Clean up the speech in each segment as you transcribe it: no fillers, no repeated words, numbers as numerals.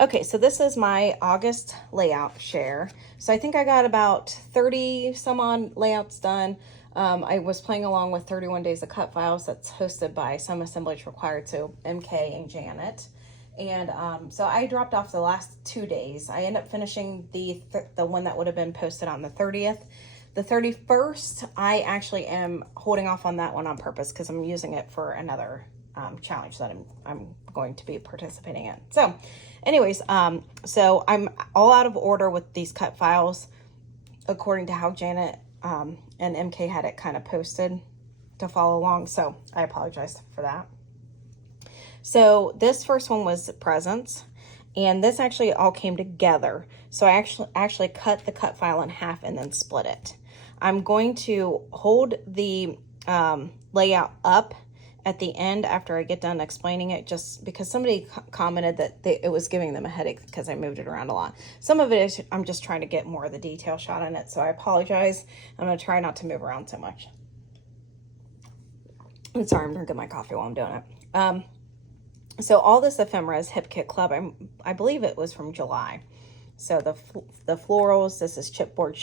Okay, so this is my August layout share. So I think I got about 30 some odd layouts done. I was playing along with 31 Days of Cut Files that's hosted by Some Assemblage Required, so MK and Janet. And so I dropped off the last 2 days. I ended up finishing the one that would have been posted on the 30th. The 31st, I actually am holding off on that one on purpose because I'm using it for another challenge that I'm going to be participating in. So anyways, so I'm all out of order with these cut files according to how Janet and MK had it kind of posted to follow along. So I apologize for that. So this first one was presents, and this actually all came together. So I actually cut the cut file in half and then split it. I'm going to hold the layout up at the end after I get done explaining it, just because somebody commented that it was giving them a headache because I moved it around a lot. Some of it is I'm just trying to get more of the detail shot in it, so I apologize. I'm going to try not to move around so much. I'm sorry, I'm drinking my coffee while I'm doing it. So all this ephemera is Hip Kit Club. I believe it was from July. So the florals, this is chipboard,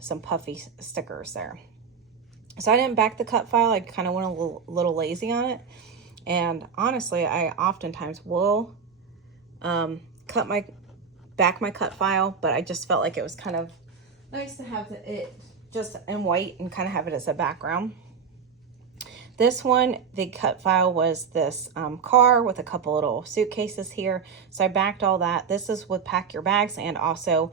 some puffy stickers there. So I didn't back the cut file. I kind of went a little lazy on it. And honestly, I oftentimes will back my cut file, but I just felt like it was kind of nice to have it just in white and kind of have it as a background. This one, the cut file was this car with a couple little suitcases here. So I backed all that. This is with Pack Your Bags and also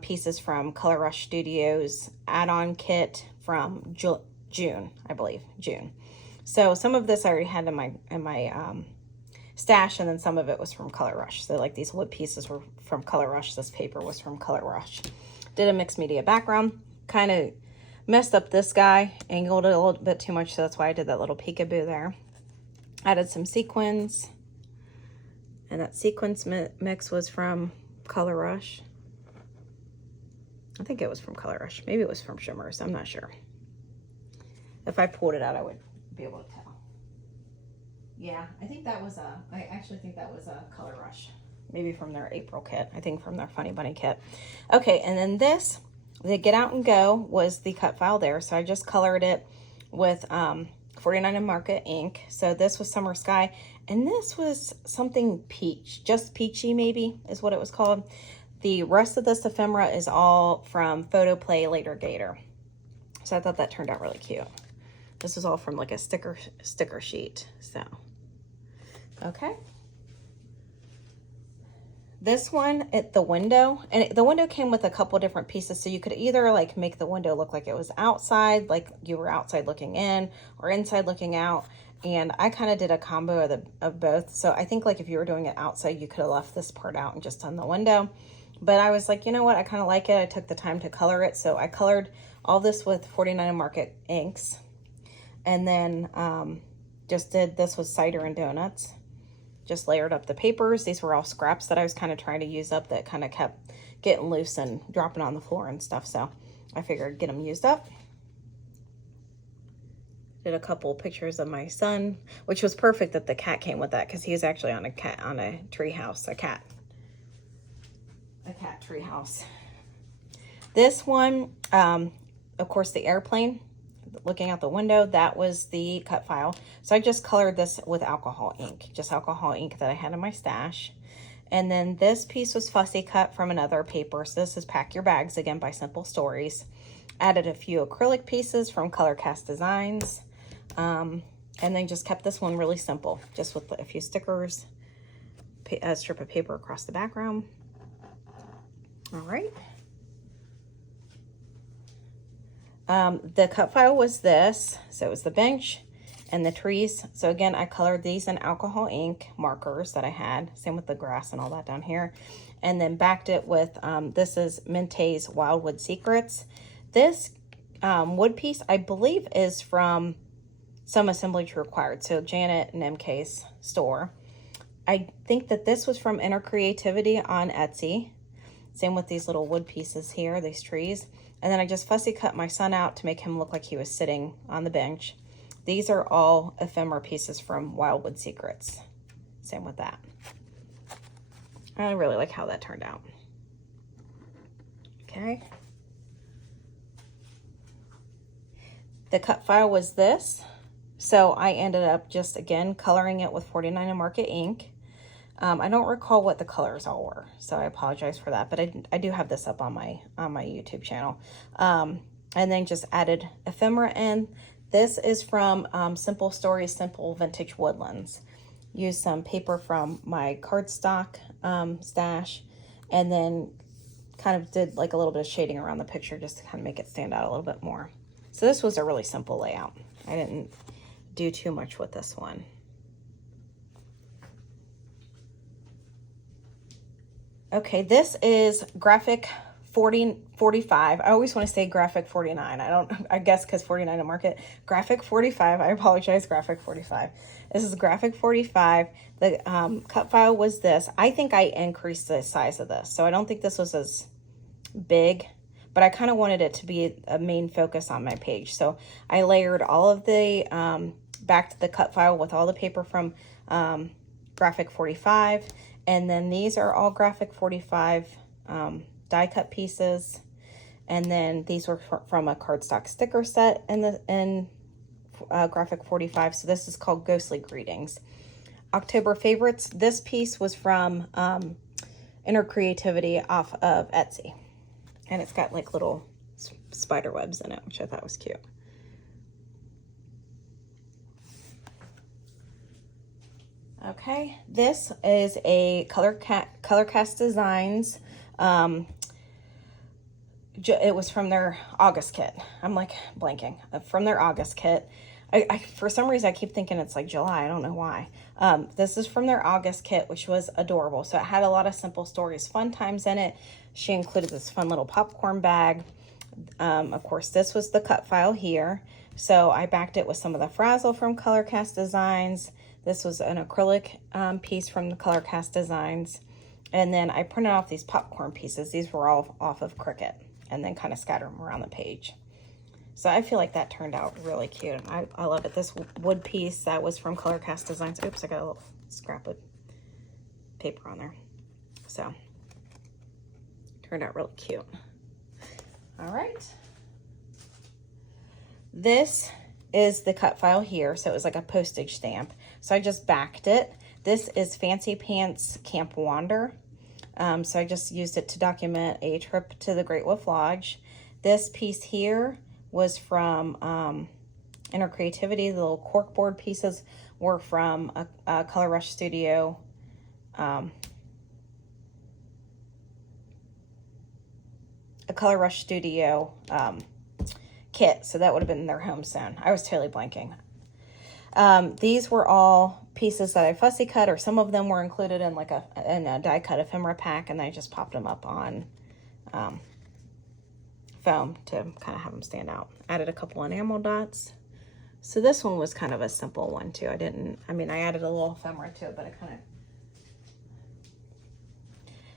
pieces from Color Rush Studios add-on kit from June, I believe, June. So some of this I already had in my stash, and then some of it was from Color Rush. So like these wood pieces were from Color Rush. This paper was from Color Rush. Did a mixed media background, kind of messed up this guy, angled it a little bit too much, so that's why I did that little peekaboo there. Added some sequins, and that sequins mix was from Color Rush. I think it was from Color Rush. Maybe it was from Shimmers. I'm not sure. If I pulled it out, I would be able to tell. Yeah, I actually think that was a Color Rush. Maybe from their April kit. I think from their Funny Bunny kit. Okay, and then this, the Get Out and Go was the cut file there. So I just colored it with 49 and Market ink. So this was Summer Sky, and this was something peach, just peachy maybe is what it was called. The rest of this ephemera is all from Photo Play Later Gator. So I thought that turned out really cute. This is all from like a sticker sheet. So, okay. This one at the window, and the window came with a couple different pieces. So you could either like make the window look like it was outside, like you were outside looking in, or inside looking out. And I kind of did a combo of both. So I think like if you were doing it outside, you could have left this part out and just done the window. But I was like, you know what? I kind of like it. I took the time to color it. So I colored all this with 49 and Market inks. And then just did this with cider and donuts. Just layered up the papers. These were all scraps that I was kind of trying to use up that kind of kept getting loose and dropping on the floor and stuff. So I figured get them used up. Did a couple pictures of my son, which was perfect that the cat came with that because he's actually on a tree house, a cat tree house. This one, of course, the airplane looking out the window, that was the cut file. So I just colored this with alcohol ink, just alcohol ink that I had in my stash. And then this piece was fussy cut from another paper. So this is Pack Your Bags, again by Simple Stories. Added a few acrylic pieces from Color Cast Designs. And then just kept this one really simple, just with a few stickers, a strip of paper across the background. All right. The cut file was this. So it was the bench and the trees. So again, I colored these in alcohol ink markers that I had. Same with the grass and all that down here. And then backed it with, this is Minte's Wildwood Secrets. This wood piece, I believe, is from Some Assemblage Required. So Janet and MK's store. I think that this was from Inner Creativity on Etsy. Same with these little wood pieces here, these trees. And then I just fussy cut my son out to make him look like he was sitting on the bench. These are all ephemera pieces from Wildwood Secrets. Same with that. I really like how that turned out. Okay. The cut file was this. So I ended up just, again, coloring it with 49 and Market ink. I don't recall what the colors all were, so I apologize for that, but I do have this up on my YouTube channel. And then just added ephemera in. This is from Simple Stories, Simple Vintage Woodlands. Used some paper from my cardstock stash, and then kind of did like a little bit of shading around the picture just to kind of make it stand out a little bit more. So this was a really simple layout. I didn't do too much with this one. Okay, this is graphic 45. I always want to say graphic 49. I guess because 49 to Market. Graphic 45. I apologize, graphic 45. This is graphic 45. The cut file was this. I think I increased the size of this, so I don't think this was as big, but I kind of wanted it to be a main focus on my page. So I layered all of the, back to the cut file with all the paper from graphic 45. And then these are all graphic 45 die cut pieces. And then these were from a cardstock sticker set in graphic 45. So this is called Ghostly Greetings. October Favorites. This piece was from Inner Creativity off of Etsy. And it's got like little spider webs in it, which I thought was cute. Okay, this is a Color Cast Designs. It was from their August kit. I'm like blanking. From their August kit. I for some reason I keep thinking it's like July. I don't know why. This is from their August kit, which was adorable. So it had a lot of Simple Stories fun times in it. She included this fun little popcorn bag. Of course, this was the cut file here. So I backed it with some of the Frazzle from Color Cast Designs. This was an acrylic piece from the Color Cast Designs. And then I printed off these popcorn pieces. These were all off of Cricut, and then kind of scattered them around the page. So I feel like that turned out really cute. I love it. This wood piece that was from Color Cast Designs. Oops, I got a little scrap of paper on there. So turned out really cute. All right. This is the cut file here. So it was like a postage stamp. So I just backed it. This is Fancy Pants Camp Wander. So I just used it to document a trip to the Great Wolf Lodge. This piece here was from Inner Creativity. The little corkboard pieces were from a Color Rush Studio kit. So that would have been their home sewn. I was totally blanking. These were all pieces that I fussy cut, or some of them were included in like a die cut ephemera pack, and I just popped them up on foam to kind of have them stand out. Added a couple enamel dots. So this one was kind of a simple one too. I added a little ephemera to it, but I kind of...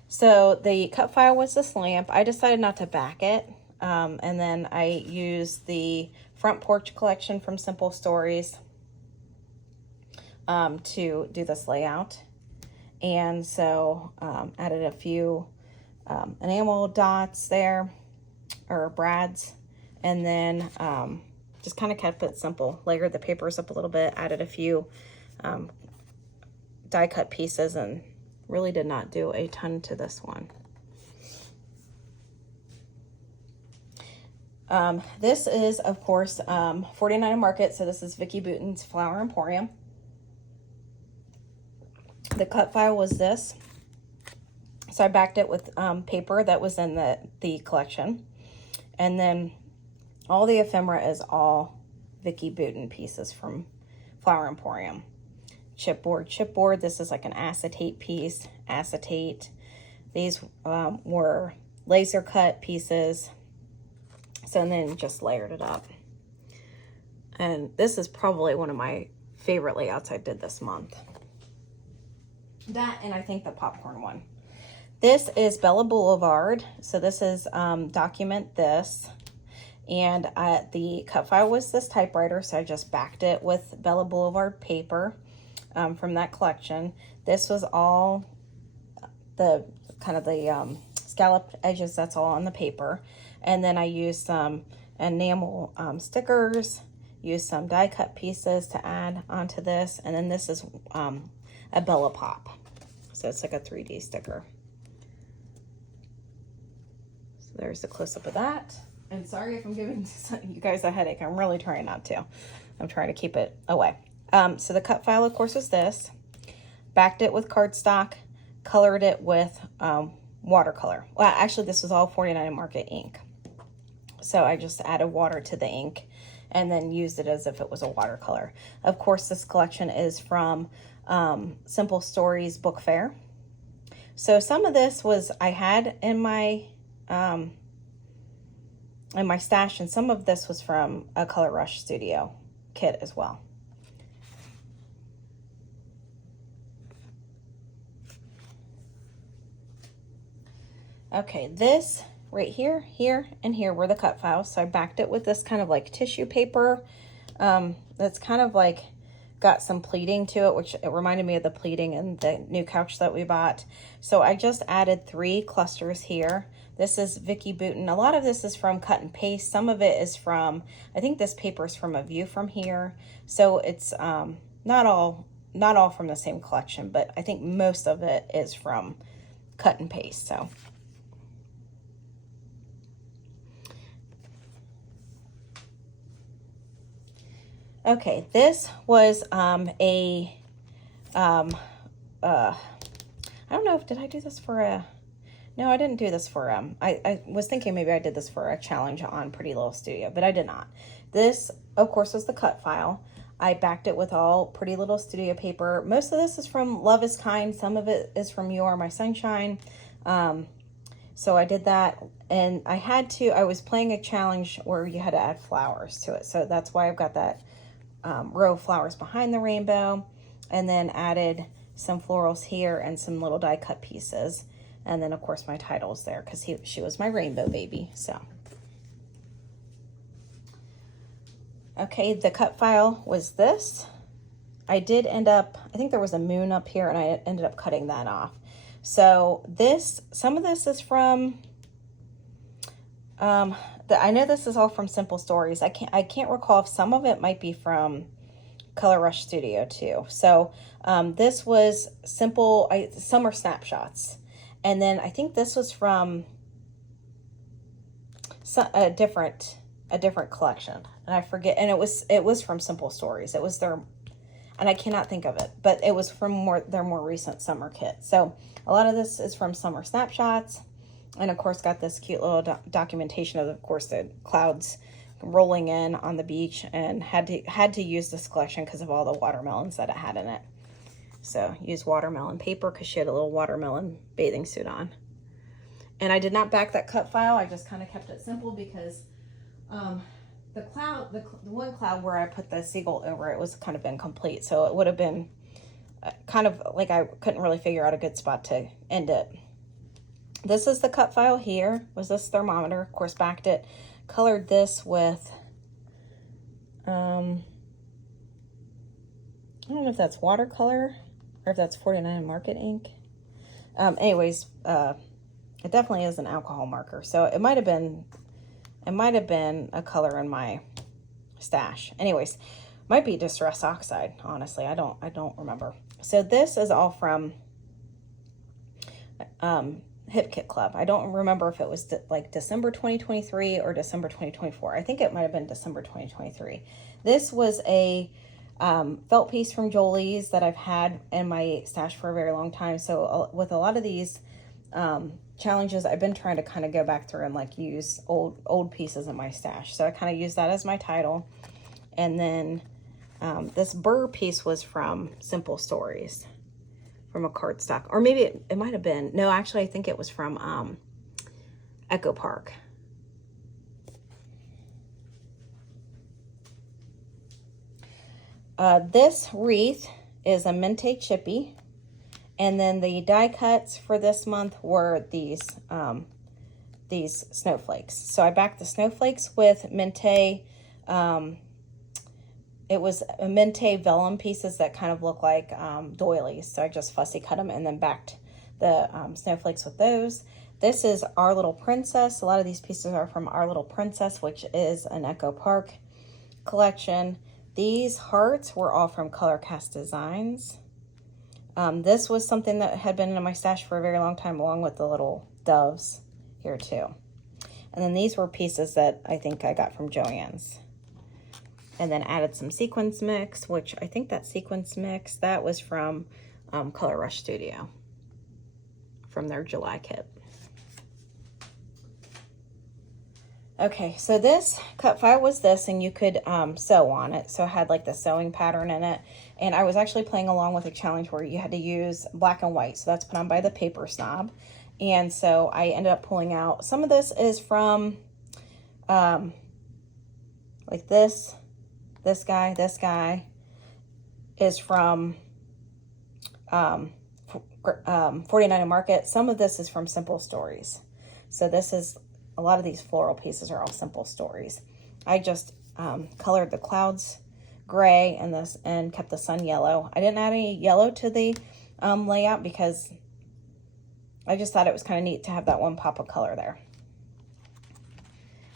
So the cut file was this lamp. I decided not to back it. And then I used the Front Porch collection from Simple Stories to do this layout. And so added a few enamel dots there, or brads, and then just kind of kept it simple. Layered the papers up a little bit, added a few die cut pieces, and really did not do a ton to this one. This is, of course, 49 Market, so this is Vicki Boutin's Flower Emporium. The cut file was this. So I backed it with paper that was in the collection. And then all the ephemera is all Vicki Boutin pieces from Flower Emporium. Chipboard. This is like an acetate piece. Acetate. These were laser cut pieces. So, and then just layered it up. And this is probably one of my favorite layouts I did this month. That, and I think the popcorn one. This is Bella Boulevard. So this is Document This. And the cut file was this typewriter, so I just backed it with Bella Boulevard paper from that collection. This was all the kind of the scalloped edges, that's all on the paper. And then I used some enamel stickers, used some die cut pieces to add onto this. And then this is a Bella Pop. So it's like a 3D sticker. So there's a close-up of that. And sorry if I'm giving you guys a headache. I'm really trying not to. I'm trying to keep it away. So the cut file, of course, was this. Backed it with cardstock, colored it with watercolor. Well, actually, this was all 49 Market ink. So I just added water to the ink and then used it as if it was a watercolor. Of course, this collection is from Simple Stories Book Fair. So some of this was I had in my stash, and some of this was from a Color Rush Studio kit as well. Okay, this right here, here, and here were the cut files. So I backed it with this kind of like tissue paper that's kind of like got some pleating to it, which it reminded me of the pleating in the new couch that we bought. So I just added 3 clusters here. This is Vicky Bouton. A lot of this is from cut and paste. Some of it is from, I think this paper is from A View From Here. So it's not all from the same collection, but I think most of it is from cut and paste. So okay, this was I don't know if, did I do this for a, no, I didn't do this for, I was thinking maybe I did this for a challenge on Pretty Little Studio, but I did not. This, of course, was the cut file. I backed it with all Pretty Little Studio paper. Most of this is from Love Is Kind. Some of it is from You Are My Sunshine. So I did that, and I was playing a challenge where you had to add flowers to it. So that's why I've got that row of flowers behind the rainbow, and then added some florals here and some little die cut pieces. And then of course my title's there because she was my rainbow baby. So okay, the cut file was this. I did end up, I think there was a moon up here, and I ended up cutting that off. So some of this is from I know this is all from Simple Stories. I can't recall if some of it might be from Color Rush Studio too. So this was Summer Snapshots. And then I think this was from a different collection. And I forget, and it was from Simple Stories. It was their, and I cannot think of it, but it was from their more recent summer kit. So a lot of this is from Summer Snapshots. And of course got this cute little documentation of course, the clouds rolling in on the beach, and had to use this collection because of all the watermelons that it had in it. So use watermelon paper because she had a little watermelon bathing suit on. And I did not back that cut file. I just kind of kept it simple because the one cloud where I put the seagull over it was kind of incomplete. So it would have been kind of like I couldn't really figure out a good spot to end it. This is the cut file here, was this thermometer, of course backed it, colored this with, I don't know if that's watercolor or if that's 49 Market ink. Anyways, it definitely is an alcohol marker. So it might have been a color in my stash. Anyways, might be Distress Oxide, honestly, I don't remember. So this is all from, Hip Kit Club. I don't remember if it was like December 2023 or December 2024. I think it might have been December 2023. This was a felt piece from Jolie's that I've had in my stash for a very long time. So with a lot of these challenges, I've been trying to kind of go back through and like use old pieces in my stash. So I kind of use that as my title. And then this burr piece was from Simple Stories, from a cardstock, or maybe it might have been, no, actually I think it was from Echo Park. This wreath is a Mente Chippy, and then the die cuts for this month were these snowflakes. So I backed the snowflakes with Mente it was a mente vellum pieces that kind of look like doilies. So I just fussy cut them and then backed the snowflakes with those. This is Our Little Princess. A lot of these pieces are from Our Little Princess, which is an Echo Park collection. These hearts were all from Color Cast Designs. This was something that had been in my stash for a very long time, along with the little doves here too. And then these were pieces that I think I got from Joann's. And then added some sequins mix, which I think that sequins mix, that was from Color Rush Studio, from their July kit. Okay, so this cut file was this, and you could sew on it. So it had like the sewing pattern in it. And I was actually playing along with a challenge where you had to use black and white. So that's put on by the Paper Snob. And so I ended up pulling out, some of this is from like this guy is from 49 Market. Some of this is from Simple Stories. So this is, a lot of these floral pieces are all Simple Stories. I just colored the clouds gray and this, and kept the sun yellow. I didn't add any yellow to the layout because I just thought it was kind of neat to have that one pop of color there.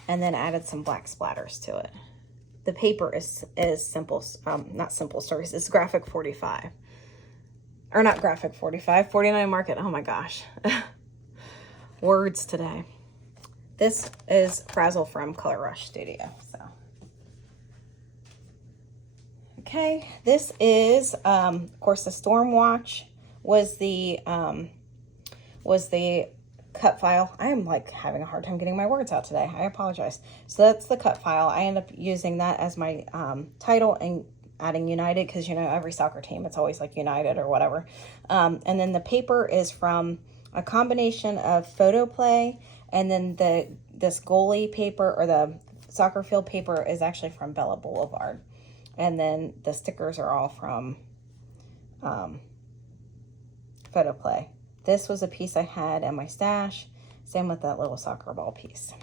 And then added some black splatters to it. The paper is simple, not Simple Stories, it's Graphic 45. Or not Graphic 45, 49 Market, oh my gosh. Words today. This is Frazzle from Color Rush Studio, so. Okay, this is, of course, the Storm Watch was the cut file. I am like having a hard time getting my words out today. I apologize. So that's the cut file. I end up using that as my title and adding United, because you know every soccer team, it's always like United or whatever. And then the paper is from a combination of Photo Play, and then this goalie paper, or the soccer field paper, is actually from Bella Boulevard. And then the stickers are all from Photo Play. This was a piece I had in my stash. Same with that little soccer ball piece.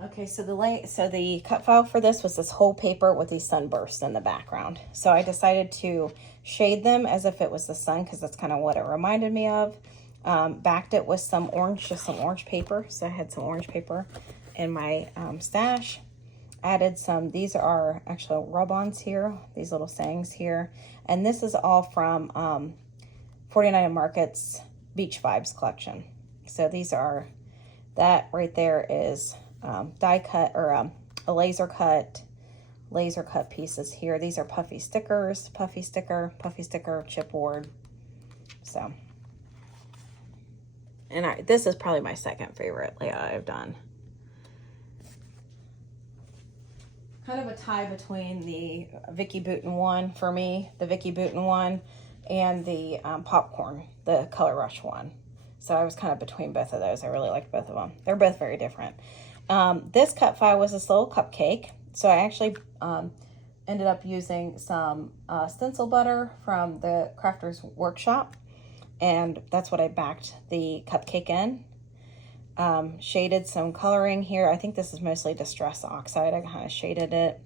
Okay, so the cut file for this was this whole paper with these sunbursts in the background. So I decided to shade them as if it was the sun, because that's kind of what it reminded me of. Backed it with some orange, just some orange paper. So I had some orange paper in my stash. Added some, these are actual rub-ons here, these little sayings here. And this is all from 49 Market's Beach Vibes collection. So these are, that right there is die cut, or a laser cut pieces here. These are puffy stickers, puffy sticker, chipboard. So, and this is probably my second favorite layout I've done. Kind of a tie between the Vicky Bouton one for me, the Vicky Bouton one, and the popcorn, the Color Rush one. So I was kind of between both of those. I really liked both of them. They're both very different. This cut file was this little cupcake. So I actually ended up using some stencil butter from the Crafter's Workshop, and that's what I backed the cupcake in. Shaded some coloring here. I think this is mostly Distress Oxide. I kind of shaded it.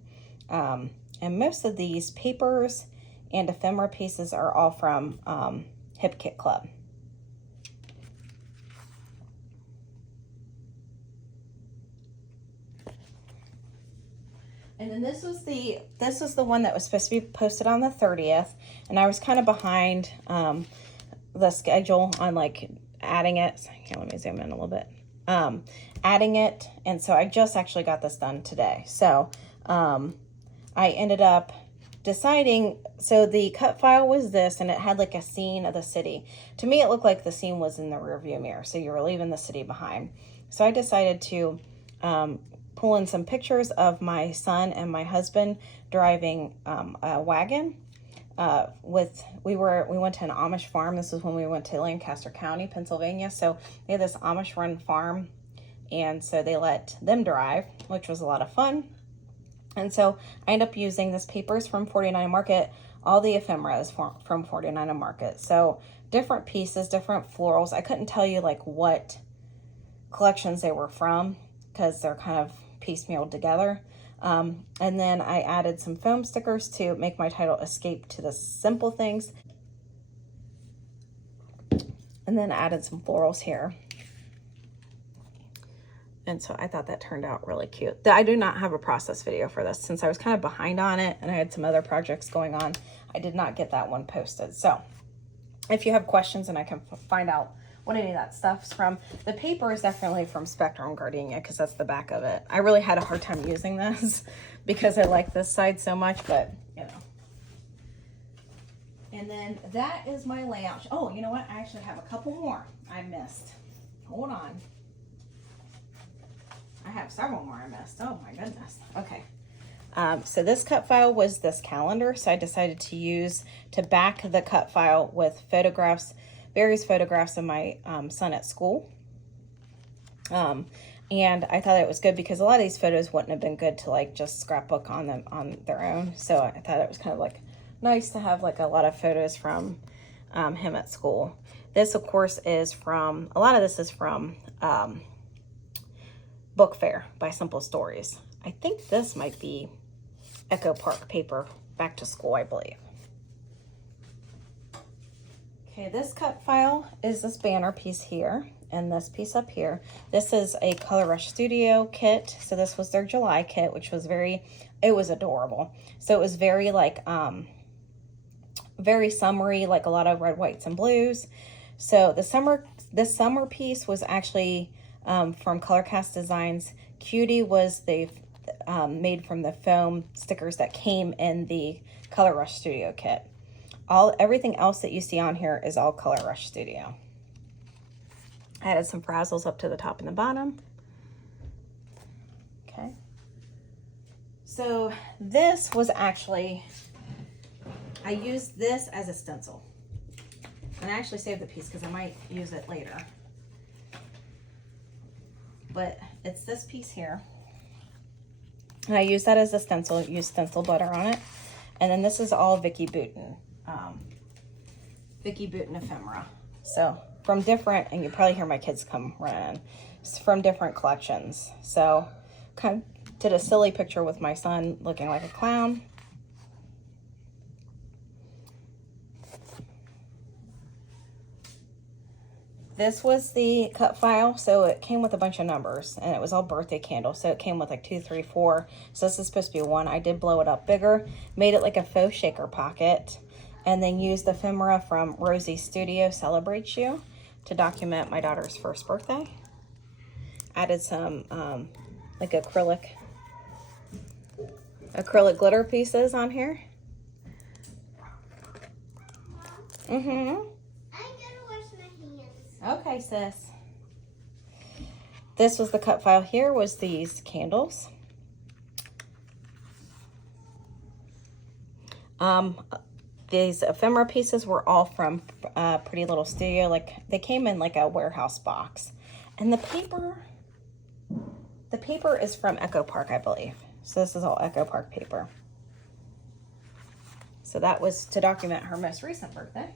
And most of these papers and ephemera pieces are all from Hip Kit Club. And then this was the one that was supposed to be posted on the 30th, and I was kind of behind the schedule on like adding it. So here, let me zoom in a little bit. Adding it, and so I just actually got this done today. So I ended up deciding, so the cut file was this, and it had like a scene of the city. To me, it looked like the scene was in the rearview mirror, so you were leaving the city behind. So I decided to pull in some pictures of my son and my husband driving a wagon. We went to an Amish farm. This was when we went to Lancaster County, Pennsylvania. So they had this Amish run farm, and so they let them drive, which was a lot of fun. And so I ended up using this papers from 49 Market, all the ephemeras from 49 Market. So different pieces, different florals. I couldn't tell you like what collections they were from, because they're kind of piecemealed together. And then I added some foam stickers to make my title Escape to the Simple Things. And then added some florals here. And so I thought that turned out really cute. I do not have a process video for this since I was kind of behind on it and I had some other projects going on. I did not get that one posted. So if you have questions and I can find out what any of that stuff's from. The paper is definitely from Spectrum Gardenia because that's the back of it. I really had a hard time using this because I like this side so much, but you know. And then that is my layout. Oh, you know what? I actually have a couple more I missed. Hold on. I have several more I missed. Oh my goodness. Okay. So this cut file was this calendar. So I decided to back the cut file with photographs, various photographs of my son at school. And I thought it was good because a lot of these photos wouldn't have been good to like just scrapbook on them on their own. So I thought it was kind of like nice to have like a lot of photos from him at school. This of course is from, a lot of this is from Book Fair by Simple Stories. I think this might be Echo Park paper, back to school, I believe. Okay, this cut file is this banner piece here and this piece up here. This is a Color Rush Studio kit. So this was their July kit, which was it was adorable. So it was very like, very summery, like a lot of red, whites, and blues. So this summer piece was actually from Colorcast Designs. Cutie was made from the foam stickers that came in the Color Rush Studio kit. Everything else that you see on here is all Color Rush Studio. I added some frazzles up to the top and the bottom. Okay. So this was actually, I used this as a stencil. And I actually saved the piece because I might use it later. But it's this piece here. And I use that as a stencil, use stencil butter on it. And then this is all Vicki Boutin ephemera. So from different, and you probably hear my kids come running, from different collections. So kind of did a silly picture with my son looking like a clown. This was the cut file, so it came with a bunch of numbers, and it was all birthday candles, so it came with like 2, 3, 4. So this is supposed to be 1. I did blow it up bigger, made it like a faux shaker pocket, and then used the ephemera from Rosie's Studio Celebrates You to document my daughter's first birthday. Added some like acrylic glitter pieces on here. Okay, sis. This was the cut file. Here was these candles. These ephemera pieces were all from Pretty Little Studio. Like they came in like a warehouse box. And the paper is from Echo Park, I believe. So this is all Echo Park paper. So that was to document her most recent birthday.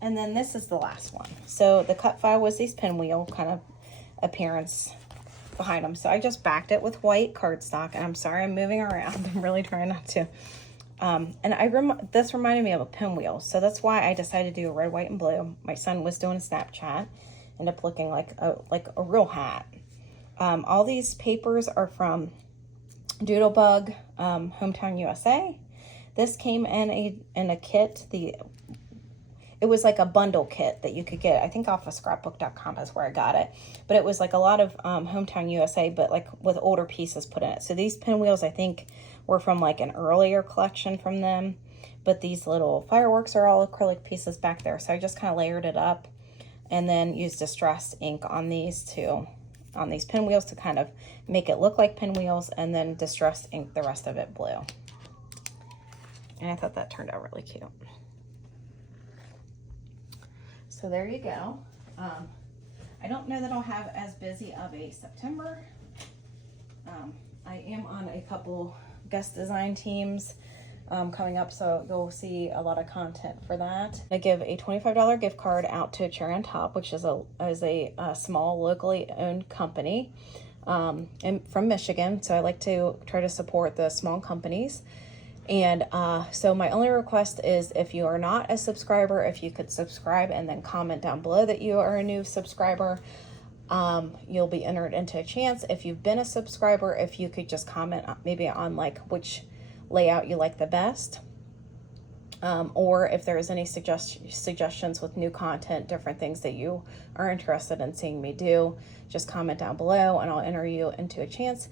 And then this is the last one. So the cut file was these pinwheel kind of appearance behind them. So I just backed it with white cardstock. And I'm sorry I'm moving around. I'm really trying not to. And this reminded me of a pinwheel. So that's why I decided to do a red, white, and blue. My son was doing a Snapchat. Ended up looking like a real hat. All these papers are from Doodlebug, Hometown USA. This came in a kit. It was like a bundle kit that you could get, I think off of scrapbook.com is where I got it. But it was like a lot of Hometown USA, but like with older pieces put in it. So these pinwheels, I think, were from like an earlier collection from them. But these little fireworks are all acrylic pieces back there. So I just kind of layered it up and then used distressed ink on these pinwheels to kind of make it look like pinwheels, and then distressed ink the rest of it blue. And I thought that turned out really cute. So there you go. I don't know that I'll have as busy of a September. I am on a couple guest design teams coming up, so you'll see a lot of content for that. I give a $25 gift card out to Cherry on Top, which is a small locally owned company. I'm from Michigan, so I like to try to support the small companies. And so my only request is, if you are not a subscriber, if you could subscribe and then comment down below that you are a new subscriber. You'll be entered into a chance. If you've been a subscriber, if you could just comment maybe on like which layout you like the best. Or if there is any suggestions with new content, different things that you are interested in seeing me do, just comment down below and I'll enter you into a chance.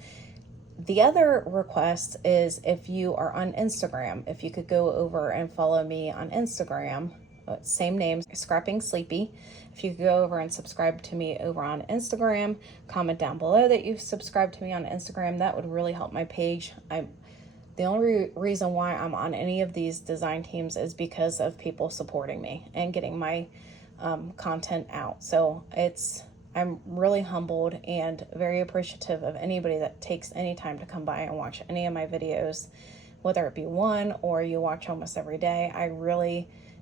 The other request is, if you are on Instagram, if you could go over and follow me on Instagram, same name, Scrapping Sleepy. If you could go over and subscribe to me over on Instagram, comment down below that you've subscribed to me on Instagram, that would really help my page. The only reason why I'm on any of these design teams is because of people supporting me and getting my content out. So I'm really humbled and very appreciative of anybody that takes any time to come by and watch any of my videos, whether it be one or you watch almost every day.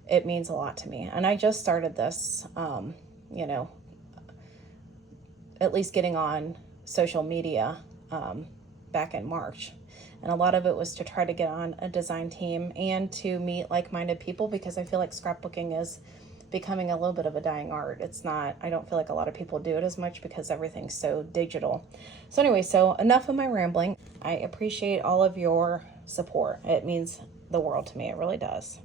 It means a lot to me. And I just started this, at least getting on social media back in March. And a lot of it was to try to get on a design team and to meet like-minded people, because I feel like scrapbooking is becoming a little bit of a dying art. I don't feel like a lot of people do it as much because everything's so digital. So anyway, so enough of my rambling. I appreciate all of your support. It means the world to me. It really does.